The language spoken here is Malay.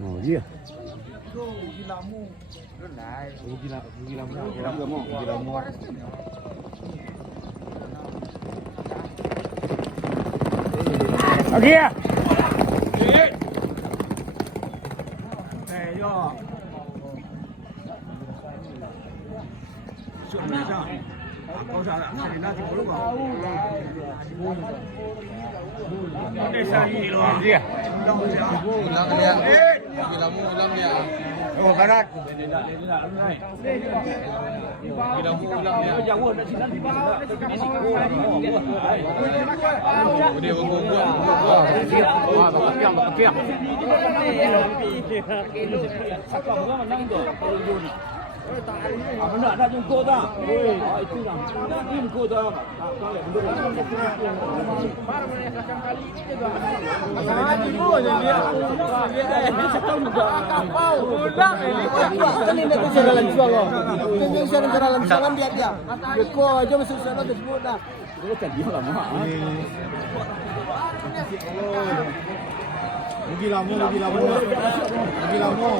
Oh iya. Lagi ya. Oh karat. Benda ada jungkut tak? Itu dah. Jungkut tak? Ini nak cara lain jual loh. Ini cara lain jalan biar dia. Beko aja masuk sana tersebut dah. Dia tadi lama. Lagi lama.